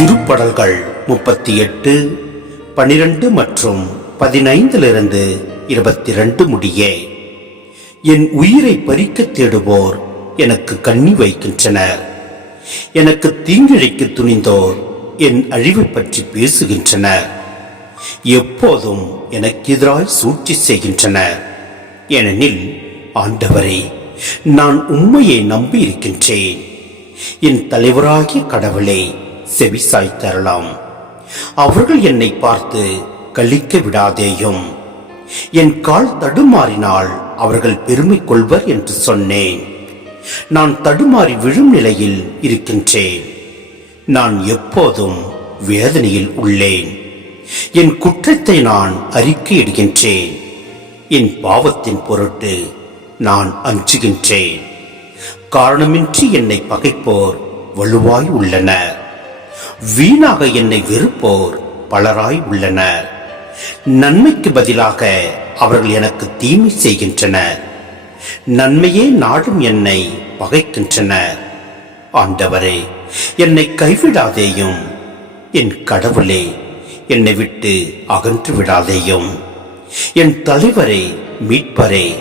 திருப்படல்கள் முப்பத்தி எட்டு பனிரெண்டு மற்றும் பதினைந்திலிருந்து இருபத்தி ரெண்டு முடியே. என் உயிரை பறிக்க தேடுவோர் எனக்கு கண்ணி வைக்கின்றனர். எனக்கு தீங்கிழைக்க துணிந்தோர் என் அழிவை பற்றி பேசுகின்றனர். எப்போதும் எனக்கு எதிராய் சூழ்ச்சி செய்கின்றனர். ஏனெனில் ஆண்டவரே நான் உண்மையை நம்பி இருக்கின்றேன் என் தலைவராகிய கடவுளே செவிசாய் தரலாம் அவர்கள் என்னை பார்த்து கழிக்க விடாதேயும். என் கால் தடுமாறினால் அவர்கள் பெருமை கொள்வர் என்று சொன்னேன். நான் தடுமாறி விழும் நிலையில் இருக்கின்றேன். நான் எப்போதும் வேதனையில் உள்ளேன். என் குற்றத்தை நான் அறிக்கையிடுகின்றேன். என் பாவத்தின் பொருட்டு நான் அஞ்சுகின்றேன். காரணமின்றி என்னை பகைப்போர் வலுவாய் உள்ளனர். வீணாக என்னை வெறுப்போர் பலராய் உள்ளனர். நன்மைக்கு பதிலாக அவர்கள் எனக்கு தீமை செய்கின்றனர். நன்மையே நாடும் என்னை பகைக்கின்றனர். ஆண்டவரே என்னை கைவிடாதேயும் என் கடவுளே என்னை விட்டு அகன்று விடாதேயும். என் தலைவரே மீட்பரே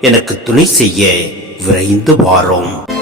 எனக்கு துணை செய்ய விரைந்து வாரோம்.